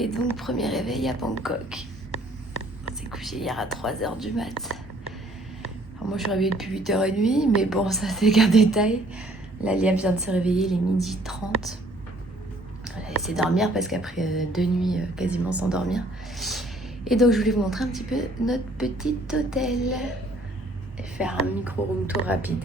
Et donc, premier réveil à Bangkok. On s'est couché hier à 3h du mat. Alors moi, je suis réveillée depuis 8h30, mais bon, ça, c'est qu'un détail. Là, Liam vient de se réveiller, il est 12h30. Elle a laissé dormir parce qu'après 2 nuits quasiment sans dormir. Et donc, je voulais vous montrer un petit peu notre petit hôtel. Et faire un micro room tour rapide.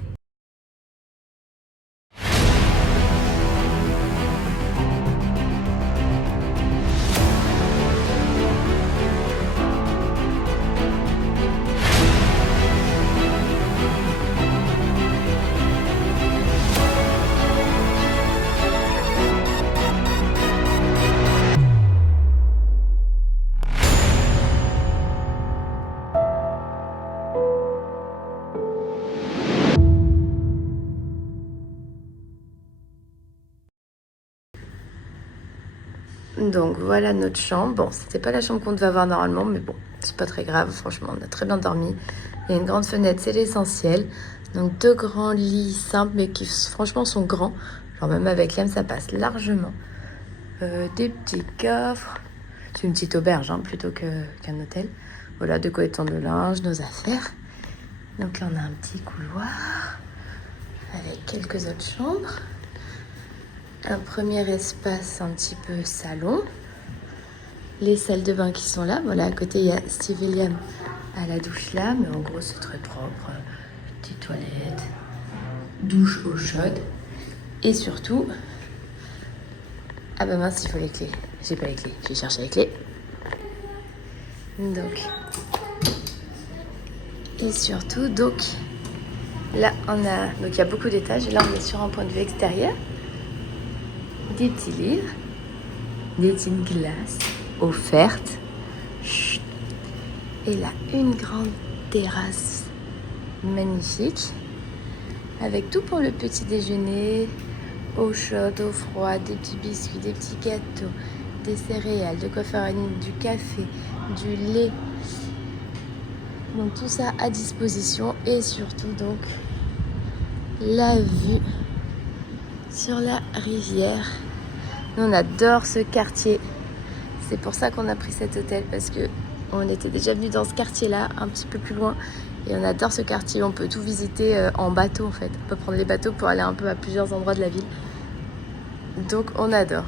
Donc voilà notre chambre. Bon, c'était pas la chambre qu'on devait avoir normalement, mais bon, c'est pas très grave. Franchement, on a très bien dormi. Il y a une grande fenêtre, c'est l'essentiel. Donc 2 grands lits simples, mais qui franchement sont grands. Genre même avec Liam, ça passe largement. Des petits coffres. C'est une petite auberge, hein, plutôt qu'un hôtel. Voilà, de quoi étendre le linge, nos affaires. Donc là, on a un petit couloir avec quelques autres chambres. Un premier espace un petit peu salon. Les salles de bain qui sont là. Voilà, à côté, il y a Steve et Liam à la douche là. Mais en gros, c'est très propre. Petite toilette. Douche eau chaude. Et surtout... Ah bah mince, il faut les clés. J'ai pas les clés. Je vais chercher les clés. Donc... Et surtout, donc... Là, on a... Donc, il y a beaucoup d'étages. Et là, on est sur un point de vue extérieur. Des petits livres, des petites glaces offertes. Chut. Et là, une grande terrasse magnifique avec tout pour le petit déjeuner, eau chaude, eau froide, des petits biscuits, des petits gâteaux, des céréales, de quoi faire du café, du lait. Donc tout ça à disposition et surtout donc la vue sur la rivière. Nous, on adore ce quartier. C'est pour ça qu'on a pris cet hôtel, parce que on était déjà venu dans ce quartier-là, un petit peu plus loin. Et on adore ce quartier. On peut tout visiter en bateau, en fait. On peut prendre les bateaux pour aller un peu à plusieurs endroits de la ville. Donc, on adore.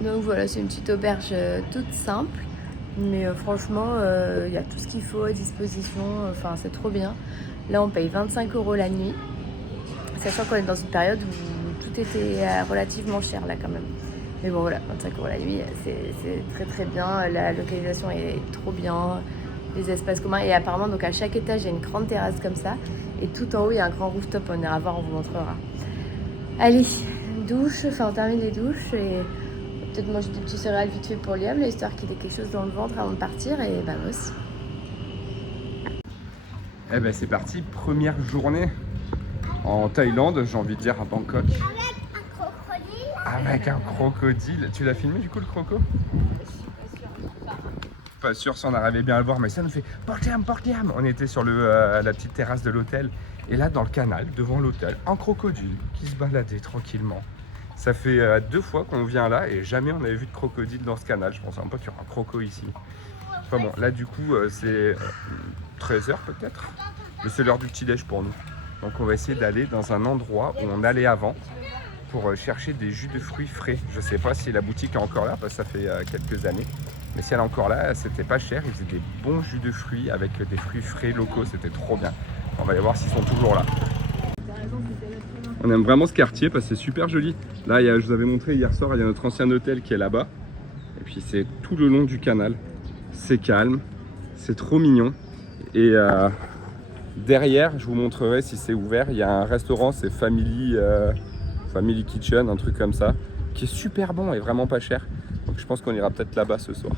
Donc voilà, c'est une petite auberge toute simple. Mais franchement, il y a tout ce qu'il faut à disposition. Enfin, c'est trop bien. Là, on paye 25 € la nuit. Sachant qu'on est dans une période où tout était relativement cher là quand même. Mais bon voilà, 25 € la nuit, c'est très très bien. La localisation est trop bien, les espaces communs. Et apparemment, donc à chaque étage, il y a une grande terrasse comme ça. Et tout en haut, il y a un grand rooftop. On ira voir, on vous montrera. Allez, douche, enfin on termine les douches. Et peut-être manger des petits céréales vite fait pour Liam, histoire qu'il ait quelque chose dans le ventre avant de partir. Et vamos. Eh ben c'est parti, première journée en Thaïlande, j'ai envie de dire à Bangkok. Avec un crocodile. Avec un crocodile. Tu l'as filmé du coup le croco? Pas sûr si on arrivait bien à le voir, mais ça nous fait portiam. On était sur la petite terrasse de l'hôtel. Et là dans le canal, devant l'hôtel, un crocodile qui se baladait tranquillement. Ça fait 2 fois qu'on vient là et jamais on avait vu de crocodile dans ce canal. Je pensais pas qu'il y aurait un croco ici. Enfin bon, là du coup c'est 13h peut-être. Mais c'est l'heure du petit-déj pour nous. Donc on va essayer d'aller dans un endroit où on allait avant pour chercher des jus de fruits frais. Je sais pas si la boutique est encore là parce que ça fait quelques années. Mais si elle est encore là, c'était pas cher. Ils faisaient des bons jus de fruits avec des fruits frais locaux. C'était trop bien. On va aller voir s'ils sont toujours là. On aime vraiment ce quartier parce que c'est super joli. Là, je vous avais montré hier soir, il y a notre ancien hôtel qui est là-bas. Et puis c'est tout le long du canal. C'est calme, c'est trop mignon. Et derrière, je vous montrerai si c'est ouvert, il y a un restaurant, c'est Family Kitchen, un truc comme ça, qui est super bon et vraiment pas cher. Donc je pense qu'on ira peut-être là-bas ce soir.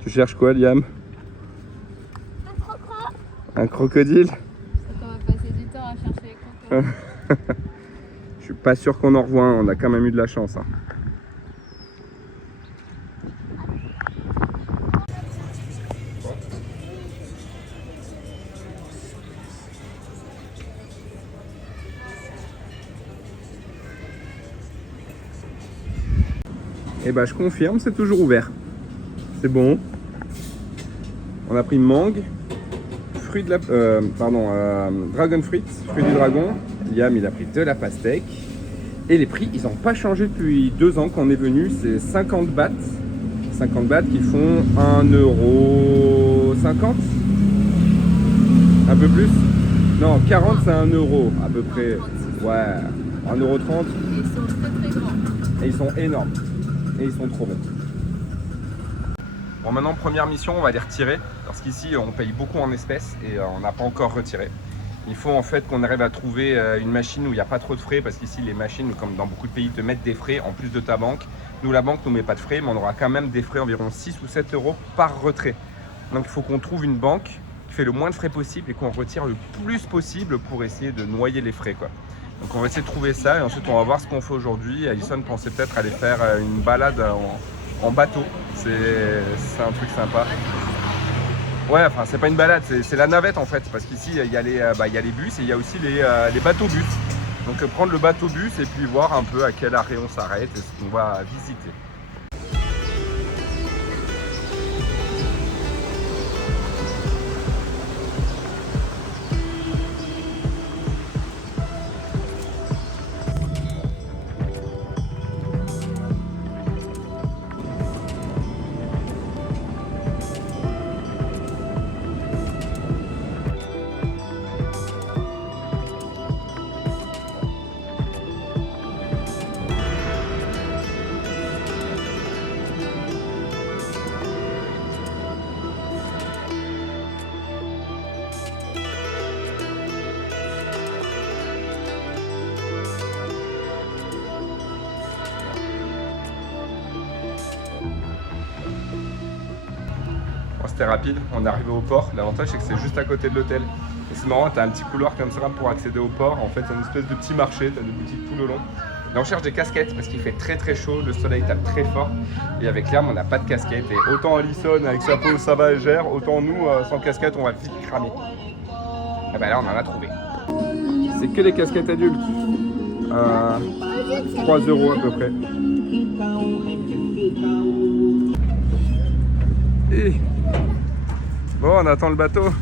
Tu cherches quoi, Liam? Un croco. Un crocodile? On va passer du temps à chercher les crocodiles. Je suis pas sûr qu'on en revoie un, on a quand même eu de la chance. Hein. Et bah je confirme, c'est toujours ouvert. C'est bon. On a pris mangue, fruit de la, dragon fruit, fruit du dragon. Liam il a pris de la pastèque. Et les prix, ils n'ont pas changé depuis 2 ans qu'on est venu. C'est 50 bahts. 50 bahts qui font 1,50 €. Un peu plus. Non, 40 c'est 1 € à peu près. Ouais, 1,30 €. Ils sont très très grands. Et ils sont énormes. Et ils sont trop bons. Bon, maintenant, première mission, on va les retirer. Parce qu'ici, on paye beaucoup en espèces et on n'a pas encore retiré. Il faut en fait qu'on arrive à trouver une machine où il n'y a pas trop de frais. Parce qu'ici, les machines, comme dans beaucoup de pays, te mettent des frais en plus de ta banque. Nous, la banque ne nous met pas de frais, mais on aura quand même des frais environ 6 ou 7 € par retrait. Donc, il faut qu'on trouve une banque qui fait le moins de frais possible et qu'on retire le plus possible pour essayer de noyer les frais, quoi. Donc on va essayer de trouver ça et ensuite on va voir ce qu'on fait aujourd'hui. Alison pensait peut-être aller faire une balade en bateau. C'est un truc sympa. Ouais, enfin c'est pas une balade, c'est la navette en fait. Parce qu'ici il y a les bus et il y a aussi les bateaux-bus. Donc prendre le bateau-bus et puis voir un peu à quel arrêt on s'arrête et ce qu'on va visiter. C'était rapide, on est arrivé au port. L'avantage c'est que c'est juste à côté de l'hôtel. Et c'est marrant, tu as un petit couloir comme ça pour accéder au port. En fait, c'est une espèce de petit marché, tu as des boutiques tout le long. Là, on cherche des casquettes parce qu'il fait très très chaud, le soleil tape très fort. Et avec Liam, on n'a pas de casquette. Et autant Alison avec sa peau, ça va, elle gère. Autant nous, sans casquette, on va vite cramer. Et ben là, on en a trouvé. C'est que les casquettes adultes. 3 € à peu près. Et... Bon, on attend le bateau.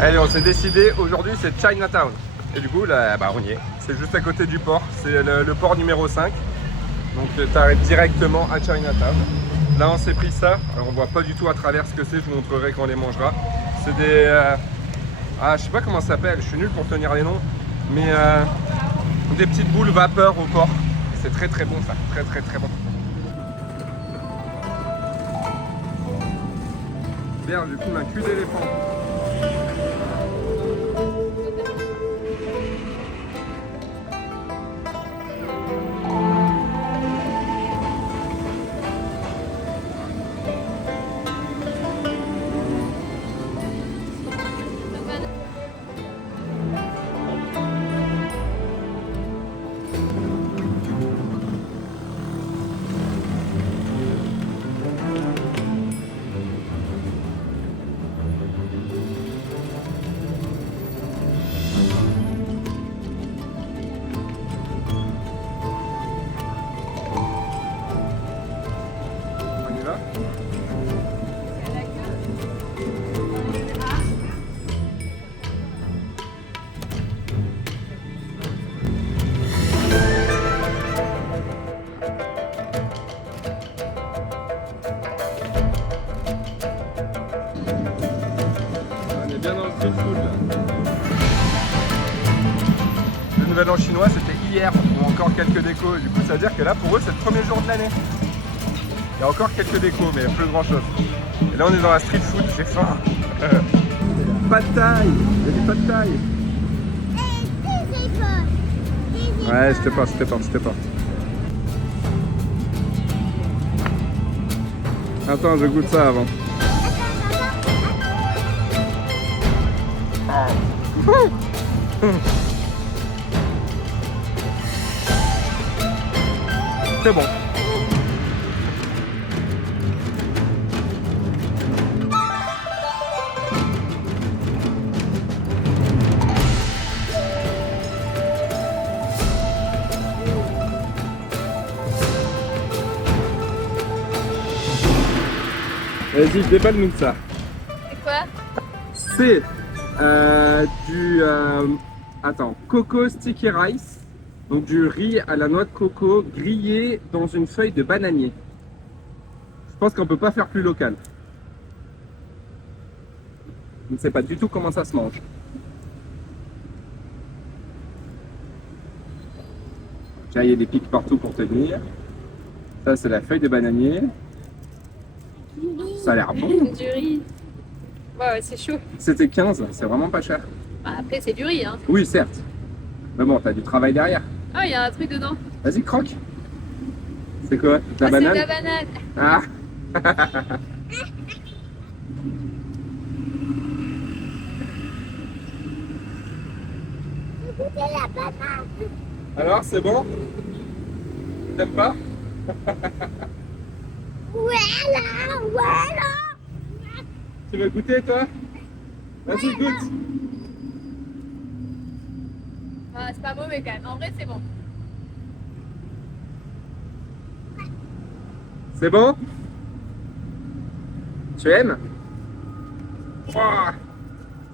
Allez, on s'est décidé, aujourd'hui c'est Chinatown. Et du coup, là, bah, on y est. C'est juste à côté du port, c'est le port numéro 5. Donc tu arrêtes directement à Chinatown. Là, on s'est pris ça. Alors, on voit pas du tout à travers ce que c'est, je vous montrerai quand on les mangera. C'est des... je sais pas comment ça s'appelle, je suis nul pour tenir les noms. Mais des petites boules vapeur au port. C'est très très bon ça, très très très bon. Bien, du coup, on a un cul d'éléphant. chinois, c'était hier ou encore quelques décos. Du coup, ça veut dire que là, pour eux, c'est le premier jour de l'année. Il y a encore quelques décos, mais plus grand chose. Et là, on est dans la street food, j'ai faim. Pas de taille, il y a du pas de taille. Ouais, je te porte. Attends, je goûte ça avant. C'est bon. Vas-y, déballe-nous ça. C'est quoi? C'est du attends, coco sticky rice, donc du riz à la noix de coco grillé dans une feuille de bananier. Je pense qu'on peut pas faire plus local. Je ne sais pas du tout comment ça se mange. Tiens, il y a des pics partout pour tenir. Ça, c'est la feuille de bananier. Ça a l'air bon. Du riz. Ouais, c'est chaud. C'était 15, c'est vraiment pas cher. Bah, après, c'est du riz, hein. Oui, certes. Mais bon, t'as du travail derrière. Ah, il y a un truc dedans. Vas-y, croque. C'est quoi? De la banane? C'est de la banane. Ah. Alors, c'est bon? T'aimes pas? Voilà. Tu veux goûter, toi? Vas-y, goûte. Ah, c'est pas mauvais quand même. En vrai, c'est bon. C'est bon? Tu aimes? Ouah.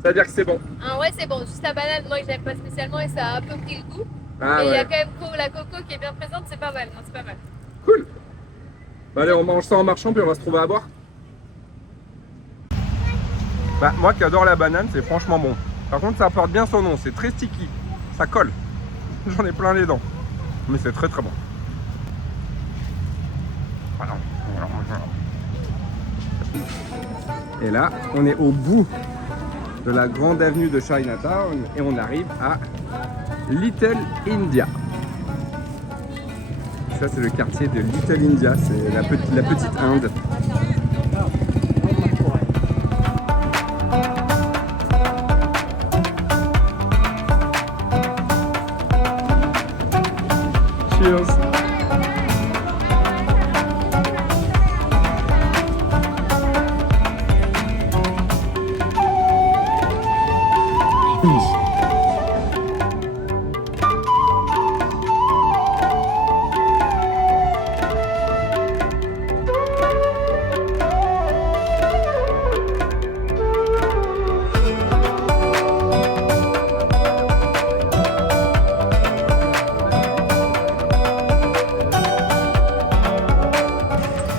Ça veut dire que c'est bon. En vrai, c'est bon. Juste la banane, moi, je l'aime pas spécialement et ça a un peu pris le goût. Ah Mais il y a ouais. quand même la coco qui est bien présente, c'est pas mal. Non, c'est pas mal. Cool. Bah, allez, on mange ça en marchant, puis on va se trouver à boire. Bah, moi qui adore la banane, c'est franchement bon. Par contre, ça porte bien son nom, c'est très sticky. Ça colle. J'en ai plein les dents. Mais c'est très très bon. Voilà. Et là, on est au bout de la grande avenue de Chinatown et on arrive à Little India. Ça, c'est le quartier de Little India, c'est la petite Inde. Cheers.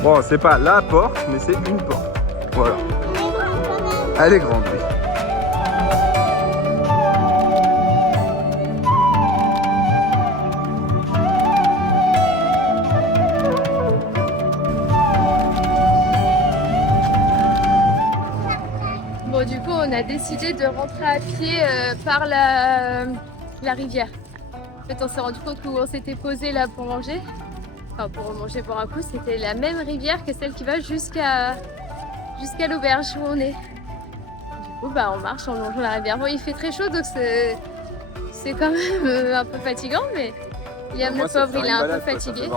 Bon, c'est pas la porte, mais c'est une porte. Voilà. Elle est grande, oui. Bon, du coup, on a décidé de rentrer à pied par la rivière. En fait, on s'est rendu compte où on s'était posé là pour manger. Enfin, pour manger pour un coup, c'était la même rivière que celle qui va jusqu'à l'auberge où on est. Du coup, bah, on marche en longeant la rivière. Bon, il fait très chaud, donc c'est quand même un peu fatigant, mais Liam le pauvre, il est un peu fatigué.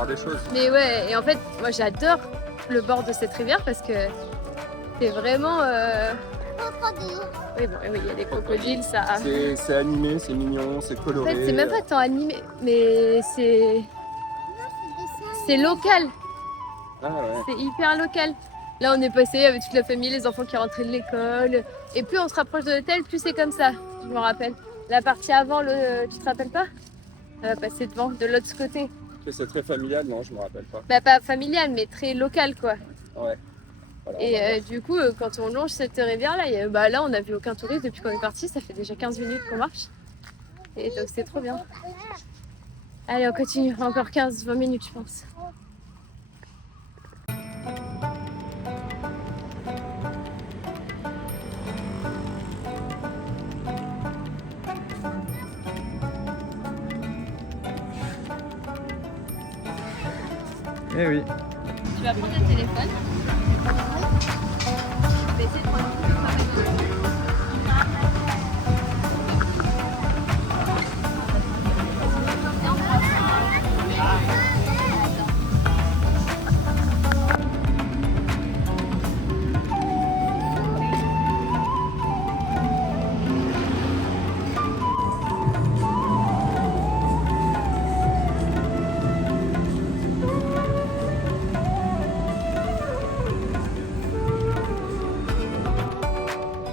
Mais ouais, et en fait, moi j'adore le bord de cette rivière parce que c'est vraiment... Oui, bon, oui, il y a des crocodiles, ça... C'est animé, c'est mignon, c'est En coloré. fait, c'est même pas tant animé, mais c'est local. Ah ouais. C'est hyper local. Là, on est passé avec toute la famille, les enfants qui rentraient de l'école. Et plus on se rapproche de l'hôtel, plus c'est comme ça, je me rappelle. La partie avant, tu te rappelles pas? Elle va passer devant, de l'autre côté. C'est très familial, non, je me rappelle pas. Bah, pas familial, mais très local, quoi. Ouais. Voilà, Et du coup, quand on longe cette rivière-là, là, on n'a vu aucun touriste depuis qu'on est parti. Ça fait déjà 15 minutes qu'on marche. Et donc c'est trop bien. Allez, on continue. Encore 15-20 minutes, je pense. Eh oui. Tu vas prendre le téléphone. Je vais essayer de prendre le téléphone.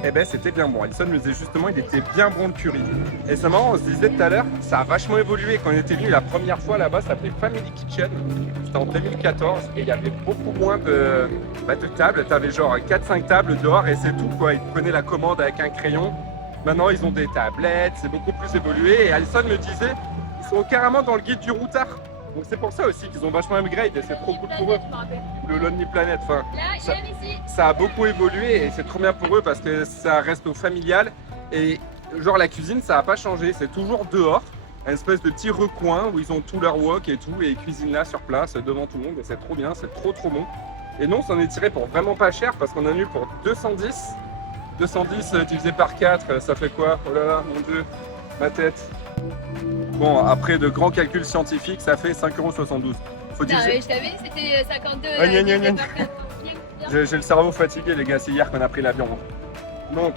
Eh ben c'était bien bon. Alison me disait justement il était bien bon le curry. Et c'est marrant, on se disait tout à l'heure, ça a vachement évolué. Quand on était venu la première fois là-bas, ça s'appelait Family Kitchen. C'était en 2014 et il y avait beaucoup moins de tables. Tu avais genre 4-5 tables dehors et c'est tout quoi. Ils prenaient la commande avec un crayon. Maintenant ils ont des tablettes, c'est beaucoup plus évolué. Et Alison me disait, ils sont carrément dans le guide du routard. Donc c'est pour ça aussi qu'ils ont vachement upgrade et c'est trop cool pour eux. Le Lonely Planet, enfin, ça a beaucoup évolué et c'est trop bien pour eux parce que ça reste au familial et genre la cuisine ça n'a pas changé, c'est toujours dehors, un espèce de petit recoin où ils ont tout leur wok et tout et ils cuisinent là sur place devant tout le monde et c'est trop bien, c'est trop bon. Et nous on s'en est tiré pour vraiment pas cher parce qu'on a eu pour 210 divisé par 4, ça fait quoi? Oh là là, mon dieu, ma tête. Bon, après de grands calculs scientifiques, ça fait 5,72 €. Faut dire. Je t'avais dit c'était 52. J'ai le cerveau fatigué, les gars, c'est hier qu'on a pris l'avion. Donc,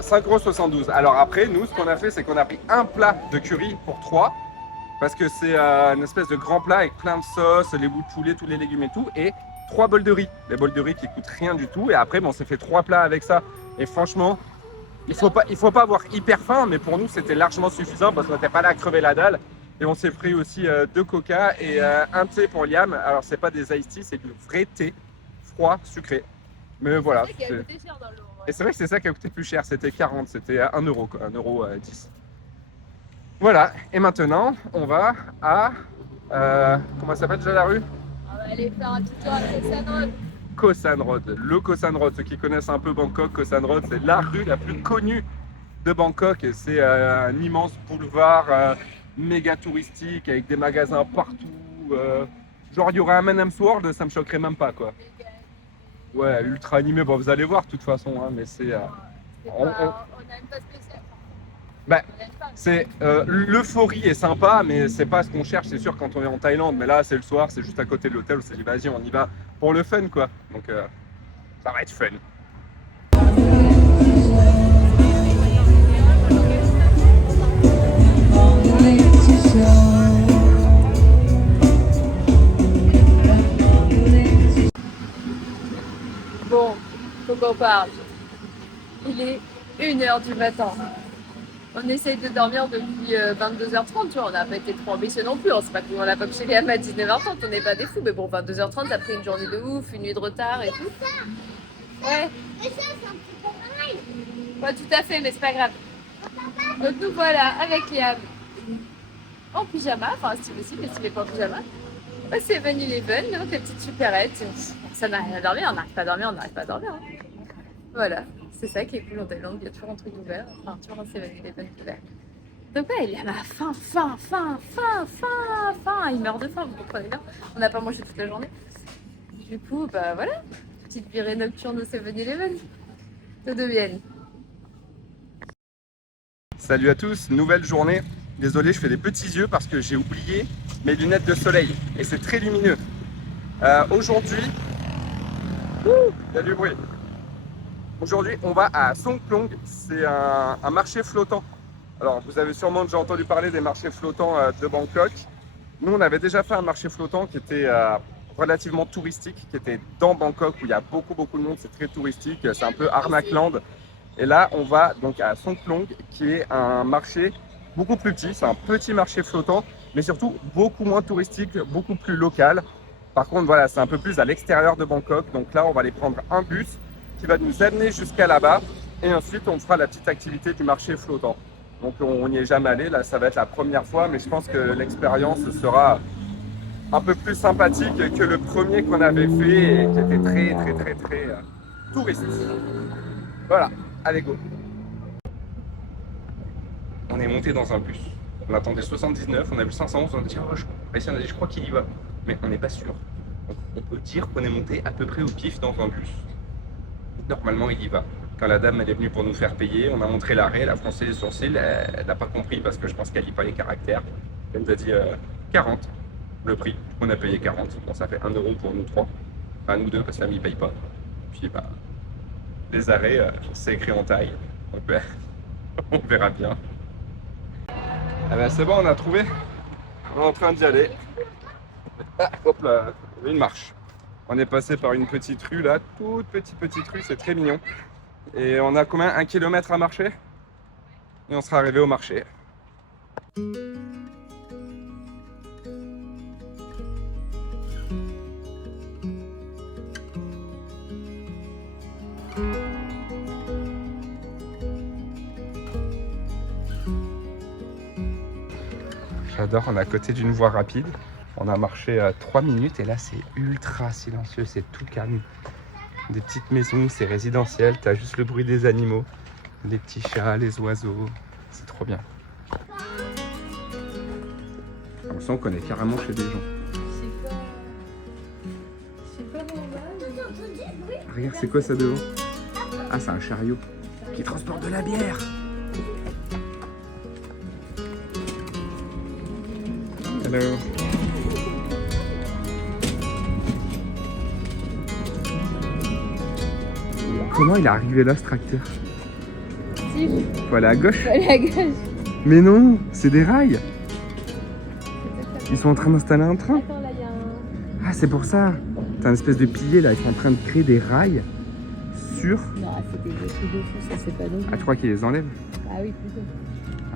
5,72 €. Alors après, nous, ce qu'on a fait, c'est qu'on a pris un plat de curry pour 3. Parce que c'est une espèce de grand plat avec plein de sauces, les bouts de poulet, tous les légumes et tout. Et 3 bols de riz. Les bols de riz qui coûtent rien du tout. Et après, bon, on s'est fait 3 plats avec ça. Et franchement, il faut pas avoir hyper faim, mais pour nous, c'était largement suffisant parce qu'on n'était pas là à crever la dalle. Et on s'est pris aussi 2 coca et un thé pour Liam. Alors, c'est pas des iced tea, c'est du vrai thé froid, sucré. Mais voilà. Et c'est vrai que c'est ça qui a coûté plus cher. C'était 40, c'était 1 €, quoi, 1,10 €. Voilà. Et maintenant, on va à. Comment ça s'appelle déjà la rue? On va aller faire un petit tour à Khao San Road. Khao San Road. Le Khao San Road. Ceux qui connaissent un peu Bangkok, Khao San Road, c'est la rue la plus connue de Bangkok. Et c'est un immense boulevard méga touristique avec des magasins partout. Genre, il y aurait un M&M's World, ça me choquerait même pas, quoi. Ouais, ultra animé. Bon, vous allez voir, de toute façon, hein, mais c'est. On a une pas spéciale. Bah, c'est l'euphorie est sympa, mais c'est pas ce qu'on cherche, c'est sûr, quand on est en Thaïlande. Mais là, c'est le soir, c'est juste à côté de l'hôtel. On s'est dit, vas-y, on y va pour le fun, quoi. Donc, ça va être fun. Bon, faut qu'on parle. Il est 1 h du matin. On essaye de dormir depuis 22h30, tu vois, on n'a pas été trop ambitieux non plus, c'est pas qu'on l'a pas couché à 19h30, on n'est pas des fous, mais bon, 22h30, t'as pris une journée de ouf, une nuit de retard et tout. Ouais. Mais ça, c'est un petit peu pareil. Pas tout à fait, mais c'est pas grave. Donc nous voilà, avec Liam, en pyjama, enfin si possible, mais s'il n'est pas en pyjama, au 7-Eleven, donc les petites supérettes, ça n'a rien à dormir, on n'arrive pas à dormir, hein. Voilà. C'est ça qui est cool en Thaïlande, il y a toujours un truc ouvert, enfin toujours un 7-Eleven ouvert. Donc ouais, il a faim, il meurt de faim, vous comprenez bien. On n'a pas mangé toute la journée. Du coup, bah voilà, petite virée nocturne au 7-Eleven. Tout de bien. Salut à tous, nouvelle journée. Désolé, je fais des petits yeux parce que j'ai oublié mes lunettes de soleil et c'est très lumineux. Aujourd'hui, il y a du bruit. Aujourd'hui, on va à Songplong, c'est un marché flottant. Alors, vous avez sûrement déjà entendu parler des marchés flottants de Bangkok. Nous, on avait déjà fait un marché flottant qui était relativement touristique, qui était dans Bangkok, où il y a beaucoup de monde, c'est très touristique, c'est un peu Arnakland. Et là, on va donc à Songplong, qui est un marché beaucoup plus petit, c'est un petit marché flottant, mais surtout beaucoup moins touristique, beaucoup plus local. Par contre, voilà, c'est un peu plus à l'extérieur de Bangkok. Donc là, on va aller prendre un bus qui va nous amener jusqu'à là-bas et ensuite on fera la petite activité du marché flottant. Donc on n'y est jamais allé, là ça va être la première fois, mais je pense que l'expérience sera un peu plus sympathique que le premier qu'on avait fait et qui était très touristique. Voilà, allez go. On est monté dans un bus, on attendait 79, on a vu 511, on a dit, je crois qu'il y va, mais on n'est pas sûr. Donc, on peut dire qu'on est monté à peu près au pif dans un bus. Normalement il y va. Quand la dame elle est venue pour nous faire payer, on a montré l'arrêt, elle a froncé les sourcils, elle n'a pas compris parce que je pense qu'elle lit pas les caractères. Elle nous a dit 40 le prix, on a payé 40, bon ça fait 1 euro pour nous trois, enfin nous deux parce que l'ami paye pas. Puis bah les arrêts c'est écrit en taille, donc on verra bien. Ah ben c'est bon, on a trouvé, on est en train d'y aller. Ah, hop là, une marche. On est passé par une petite rue là, toute petite rue, c'est très mignon. Et on a combien? 1 kilomètre à marcher? Et on sera arrivé au marché. J'adore, on est à côté d'une voie rapide. On a marché 3 minutes et là c'est ultra silencieux, c'est tout calme. Des petites maisons, c'est résidentiel, t'as juste le bruit des animaux, les petits chats, les oiseaux, c'est trop bien. On sent qu'on est carrément chez des gens. Je sais pas où on va. Regarde, c'est quoi ça devant? Ah, c'est un chariot qui transporte de la bière. Hello. Comment il est arrivé là ce tracteur? Si, Faut aller à gauche? faut aller à gauche. Mais non, c'est des rails. Ils sont en train d'installer un train. Attends, là, il y a un... Ah, c'est pour ça. T'as une espèce de pilier là, ils sont en train de créer des rails sur... Non, c'était des trucs de fou, ça, c'est pas donc. Ah, tu crois qu'ils les enlèvent? Ah oui, plutôt.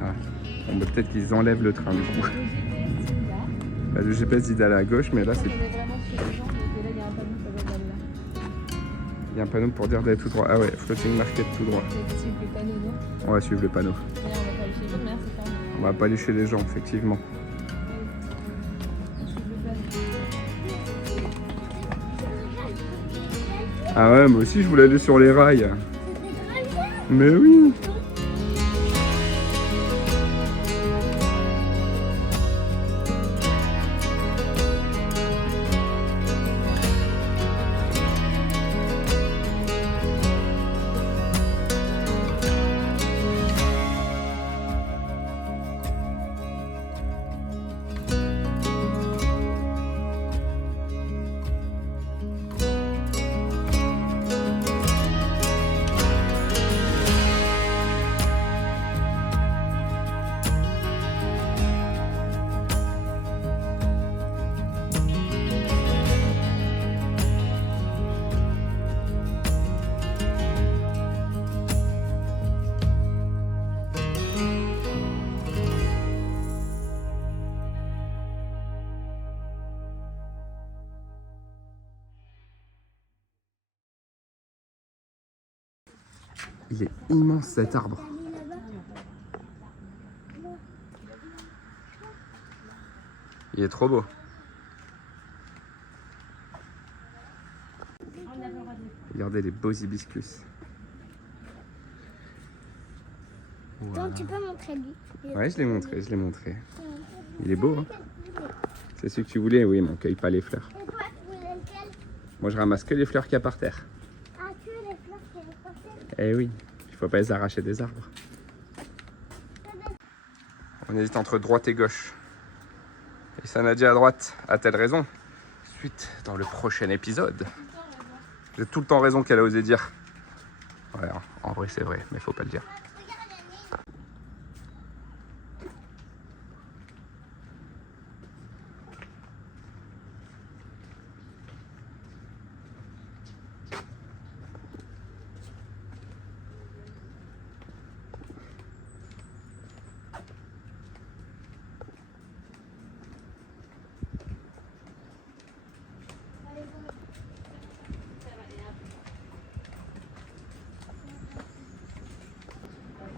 Ah. Bon, bah, peut-être qu'ils enlèvent le train du coup. Le GPS, il est là. Bah, le GPS dit d'aller à gauche, mais là c'est... On est vraiment sur les gens, et là, il y a un panneau, ça va aller là. Il y a un panneau pour dire d'aller tout droit. Ah ouais, floating market tout droit. Peut-être suivre le panneau, non? On va suivre le panneau. Mais là, on va pas aller chez les gens, mais là, c'est fermé. On va pas aller chez les gens, effectivement. On suit le panneau. Ah ouais, moi aussi je voulais aller sur les rails. Mais oui. Il est immense cet arbre. Il est trop beau. Regardez les beaux hibiscus. Donc tu peux montrer lui. Ouais, je l'ai montré. Il est beau, hein? C'est celui que tu voulais? Oui, mais on cueille pas les fleurs. Et toi, tu voulais lequel? Moi, je ramasse que les fleurs qu'il y a par terre. Ah, que les fleurs qui sont portées. Eh oui, il faut pas les arracher des arbres. On hésite entre droite et gauche. Et ça n'a dit à droite. A-t-elle raison? Suite dans le prochain épisode. J'ai tout le temps raison qu'elle a osé dire. Ouais, en vrai c'est vrai, mais faut pas le dire.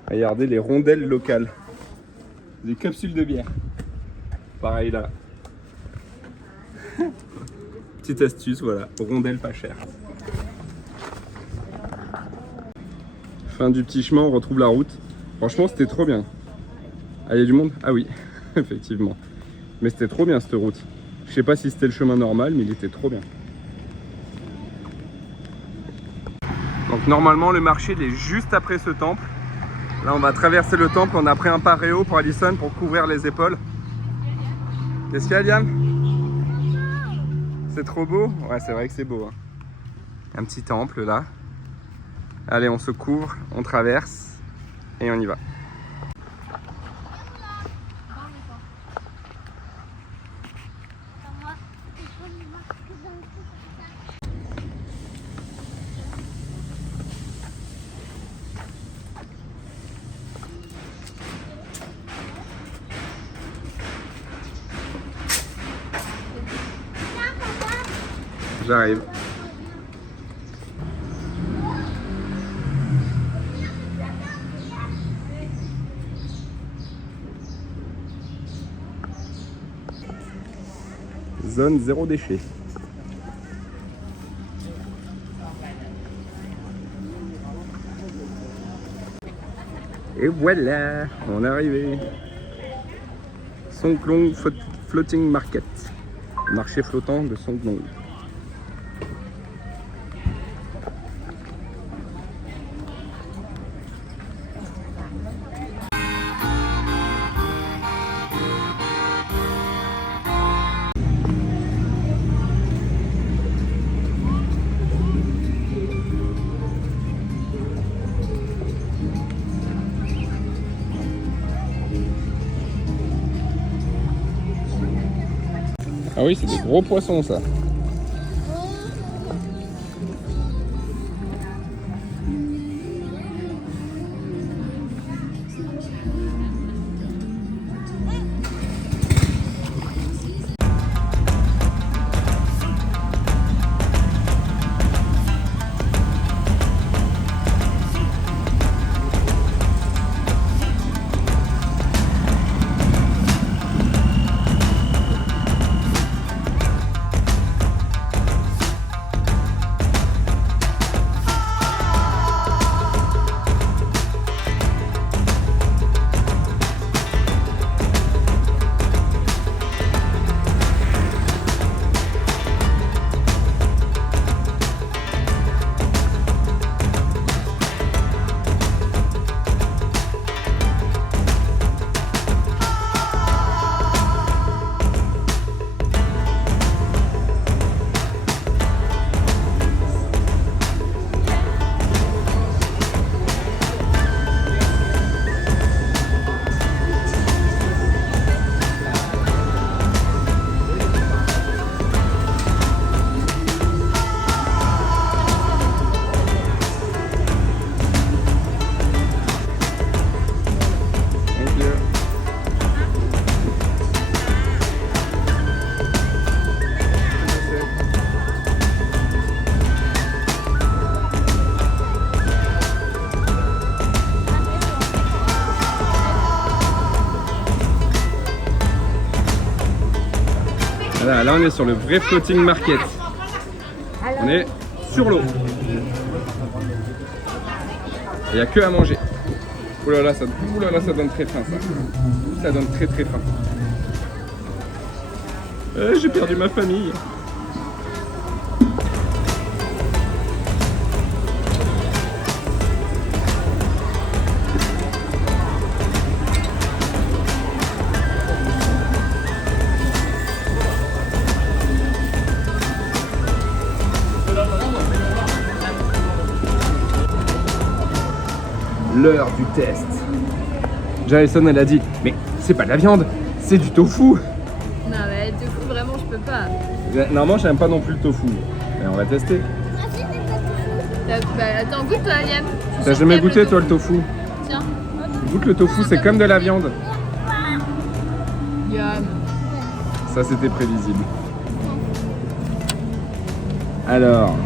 Regardez les rondelles locales. Des capsules de bière. Pareil là. Petite astuce, voilà. Rondelle pas chère. Fin du petit chemin, on retrouve la route. Franchement, c'était trop bien. Ah, il y a du monde? Ah oui, effectivement. Mais c'était trop bien cette route. Je sais pas si c'était le chemin normal, mais il était trop bien. Donc normalement, le marché il est juste après ce temple. Là, on va traverser le temple. On a pris un paréo pour Alison pour couvrir les épaules. Qu'est-ce qu'il y a, Liam? C'est trop beau? Ouais, c'est vrai que c'est beau. Hein. Un petit temple là. Allez, on se couvre, on traverse et on y va. J'arrive. Zone zéro déchet. Et voilà, on est arrivé. Songklong Floating Market. Marché flottant de Songklong. Ah oui, c'est des gros poissons ça. Voilà, là on est sur le vrai floating market. On est sur l'eau. Il n'y a que à manger. Ouh là là, ça donne très faim ça. Ça donne très faim. J'ai perdu ma famille. L'heure du test. Jason elle a dit mais c'est pas de la viande, c'est du tofu. Non mais tofu vraiment je peux pas. Normalement j'aime pas non plus le tofu. Mais on va tester. Bah attends, goûte toi Liam. T'as jamais goûté toi le tofu? Tiens. Goûte le tofu, c'est comme de la viande. Yum. Ça c'était prévisible. Alors.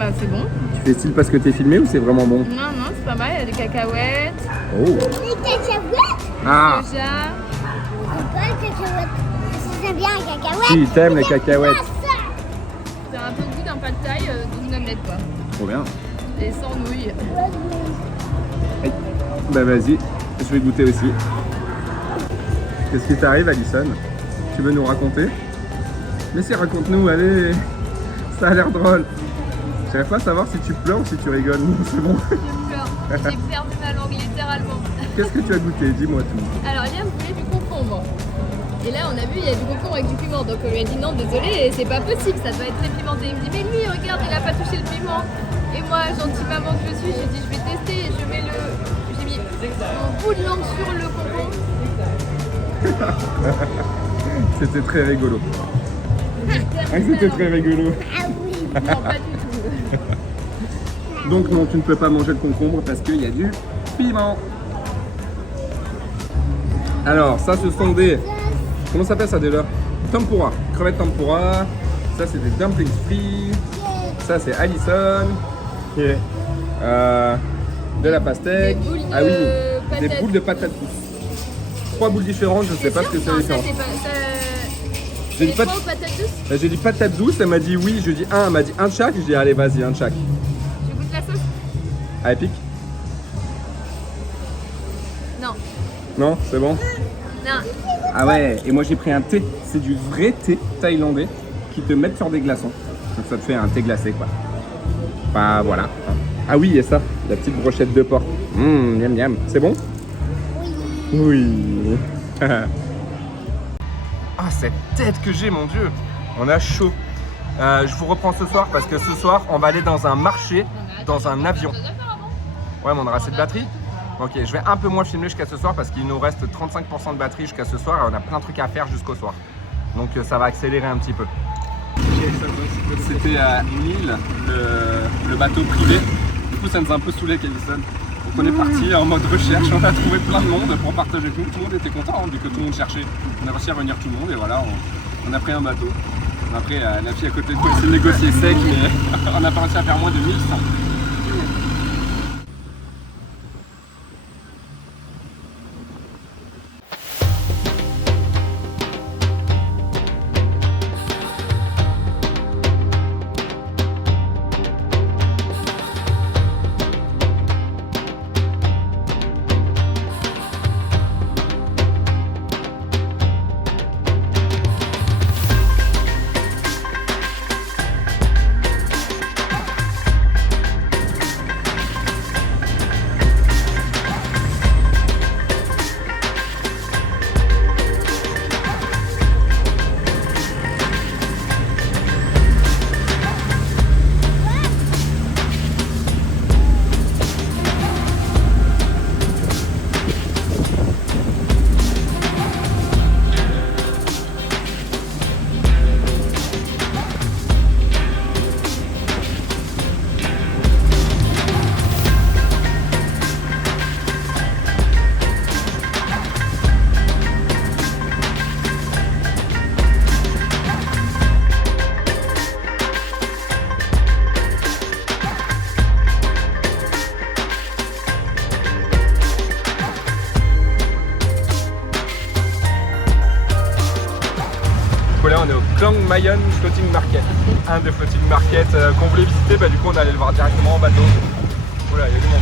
bah c'est bon. Tu fais style parce que t'es filmé ou c'est vraiment bon? Non, non, c'est pas mal. Il y a des cacahuètes, Oh. Les cacahuètes. Ah, soja. C'est pas les cacahuètes. Si j'aime bien les cacahuètes. si, t'aimes les cacahuètes. C'est un peu le goût d'un pad thaï dans une omelette quoi. Trop bien. Et sans nouilles. Hey. Bah vas-y, je vais goûter aussi. Qu'est-ce qui t'arrive, Alison? Tu veux nous raconter? Mais si, raconte-nous, allez. Ça a l'air drôle. J'arrive pas à savoir si tu pleures ou si tu rigoles. C'est bon. Je pleure. J'ai perdu ma langue littéralement. Qu'est-ce que tu as goûté? Dis-moi tout. Alors Liam voulait du concombre. Et là on a vu il y a du concombre avec du piment. Donc on lui a dit non désolé c'est pas possible, ça doit être très pimenté. Il me dit mais lui regarde il a pas touché le piment. Et moi gentille maman que je suis, j'ai dit je vais tester et je mets j'ai mis mon bout de langue sur le concombre. C'était très rigolo. Ah, c'était très rigolo. Ah oui. Non pas du tout. Donc non, tu ne peux pas manger le concombre parce qu'il y a du piment. Alors, ça ce sont des... Comment ça s'appelle ça déjà? Tempura, crevettes tempura. Ça c'est des dumplings frits. Ça c'est Alison. Et, de la pastèque. Des boules de Ah oui, des patates. boules de patates douces. 3 boules différentes, je sais pas ce que c'est Non, ça différent. c'est pas... J'ai dit, C'est quoi aux patates douces? j'ai dit patate douce, elle m'a dit oui, je dis un, elle m'a dit un de chaque, je dis allez vas-y, un de chaque. Je goûte la sauce? Ah, épique? Non. Non, c'est bon? Non. Ah ouais, et moi j'ai pris un thé, c'est du vrai thé thaïlandais qui te mettent sur des glaçons. Donc ça te fait un thé glacé quoi. Bah voilà. Ah oui, et ça, la petite brochette de porc. Miam miam, c'est bon? Oui. Ah cette tête que j'ai mon dieu, on a chaud. Je vous reprends ce soir parce que ce soir on va aller dans un marché, dans un avion. Ouais mais on aura assez de batterie. Ok, je vais un peu moins filmer jusqu'à ce soir parce qu'il nous reste 35% de batterie jusqu'à ce soir et on a plein de trucs à faire jusqu'au soir. Donc ça va accélérer un petit peu. C'était à Nîmes, le bateau privé. Du coup ça nous a un peu saoulé Calison. Donc on est parti en mode recherche, on a trouvé plein de monde pour partager tout. Tout le monde était content hein, vu que tout le monde cherchait. On a réussi à réunir tout le monde et voilà, on a pris un bateau. Après la fille à côté de nous essaie de négocier sec mais on n'a pas réussi à faire moins de 1100. Là on est au Klang Mayon Floating Market, un des floating market qu'on voulait visiter, bah, du coup on allait le voir directement en bateau. Oula, il y a du monde.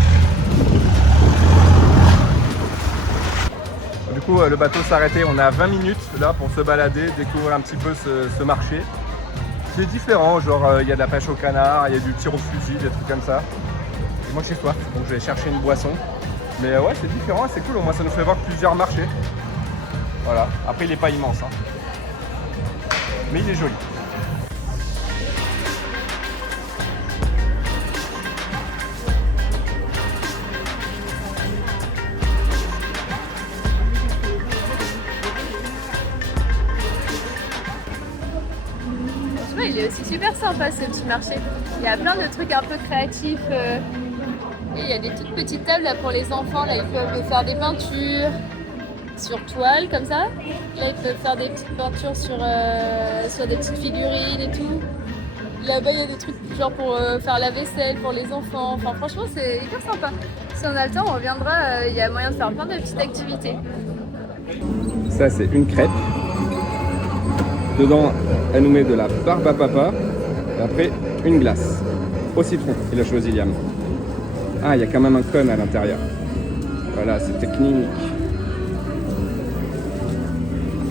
Du coup le bateau s'est arrêté, on a 20 minutes là pour se balader, découvrir un petit peu ce marché. C'est différent, genre il y a de la pêche au canard, il y a du tir au fusil, des trucs comme ça. Et moi j'ai soif, donc je vais chercher une boisson. Mais ouais c'est différent, c'est cool, au moins ça nous fait voir plusieurs marchés. Voilà, après il n'est pas immense. Hein. Mais il est joli. Tu vois, il est aussi super sympa ce petit marché. Il y a plein de trucs un peu créatifs. Et il y a des toutes petites tables là, pour les enfants. Là, ils peuvent faire des peintures sur toile comme ça. Là, ils peuvent faire des petites peintures sur des petites figurines et tout. Là-bas, il y a des trucs genre pour faire la vaisselle pour les enfants. Enfin, franchement, c'est hyper sympa. Si on a le temps, on reviendra. Il y a moyen de faire plein de petites activités. Ça, c'est une crêpe. Dedans, elle nous met de la barbe à papa. Et après, une glace. Au citron, il a choisi Liam. Ah, il y a quand même un cône à l'intérieur. Voilà, c'est technique.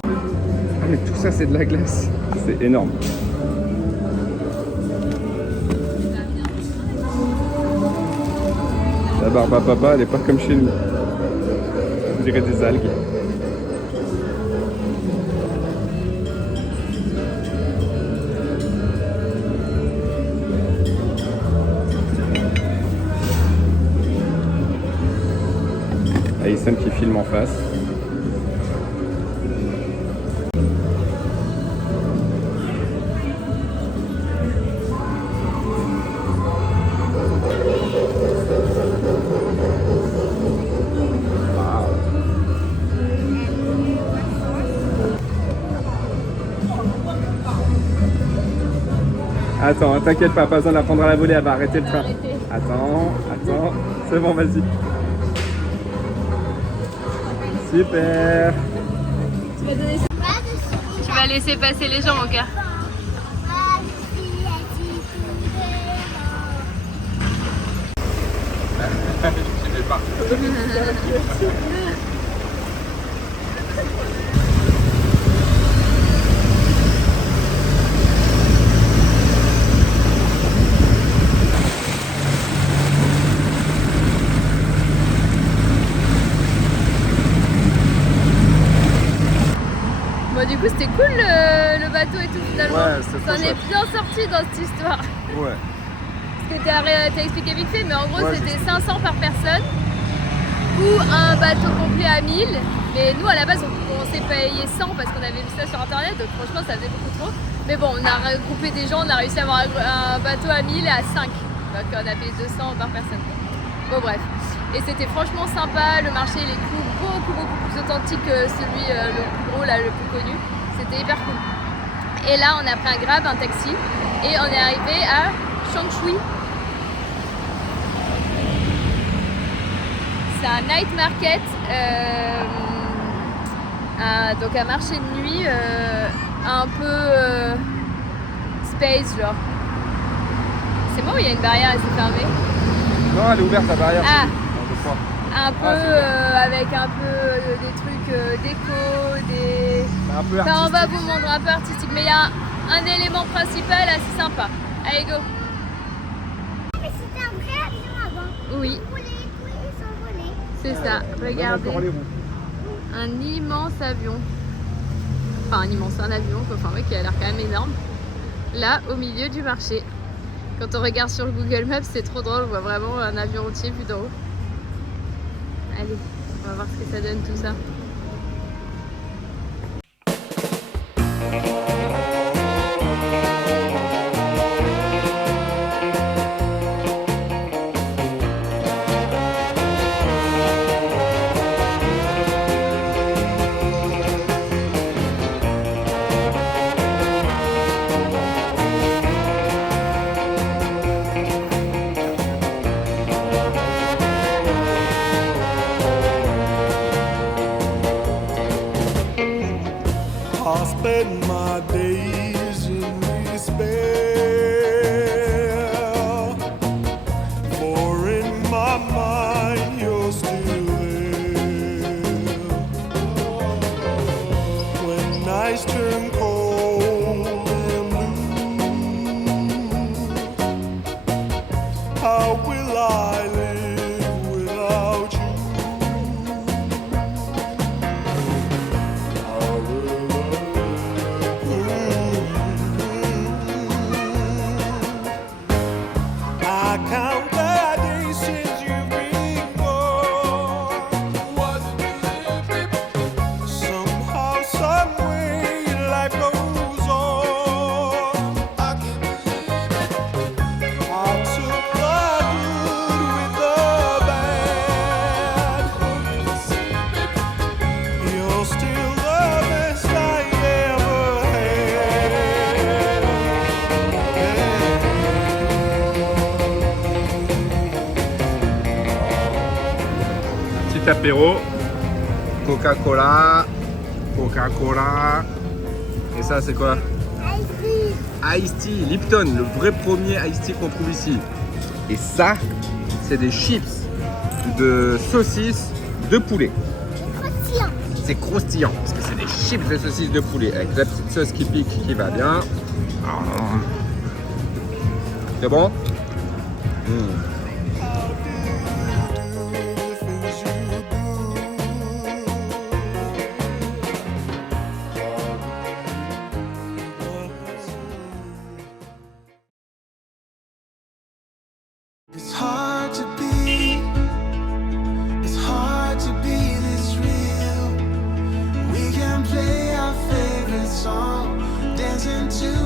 Ah, mais tout ça, c'est de la glace. C'est énorme. La barbe à papa, elle est pas comme chez nous. On dirait des algues. Aïssem qui filme en face. Attends, t'inquiète pas besoin de la prendre à la volée, elle va arrêter le train. Attends, c'est bon, vas-y. Super. Tu vas laisser passer les gens, mon cœur. Je vais pas. Bon, du coup, c'était cool le bateau et tout finalement. Ouais, c'est T'en trop es chouette. bien sorti dans cette histoire. Ouais. Parce que t'as expliqué vite fait, mais en gros, Ouais, c'était 500 par personne ou un bateau complet à 1000. Mais nous, à la base, on s'est payé 100 parce qu'on avait vu ça sur internet, donc franchement, ça faisait beaucoup trop. Mais bon, on a regroupé des gens, on a réussi à avoir un bateau à 1000 et à 5. Donc, on a payé 200 par personne. Bon, bref. Et c'était franchement sympa, le marché il est beaucoup plus authentique que celui le plus gros, là, le plus connu. C'était hyper cool. Et là on a pris un Grab, un taxi, et on est arrivé à Changshui. C'est un night market, donc un marché de nuit un peu space genre. C'est moi ou il y a une barrière et c'est fermé? Non, elle est ouverte la barrière. Ah. Je crois. Un peu avec un peu des trucs déco, des... Un peu Enfin, on va artistique. vous montrer un peu artistique, mais il y a un élément principal assez sympa. Allez, go. Mais c'était un vrai avion avant. Oui, Tous les s'envolaient. c'est ça. Regardez. Encore les roues. Un immense avion. Enfin, un avion, quoi. Enfin, oui, qui a l'air quand même énorme. Là, au milieu du marché. Quand on regarde sur le Google Maps, c'est trop drôle. On voit vraiment un avion entier vu d'en haut. Allez, on va voir ce que ça donne tout ça. I spend my days in despair, for in my mind you're still there. When nights turn cold and blue, how will I live without you? I count the days since you've been gone. Somehow, some way, petit apéro. Coca-Cola. Coca-Cola. Et ça, c'est quoi? Ice Tea, Lipton, le vrai premier Ice Tea qu'on trouve ici. Et ça, c'est des chips de saucisses de poulet. C'est croustillant parce que c'est des chips de saucisses de poulet avec la petite sauce qui pique qui va bien. C'est bon? It's hard to be this real. We can play our favorite song, dancing to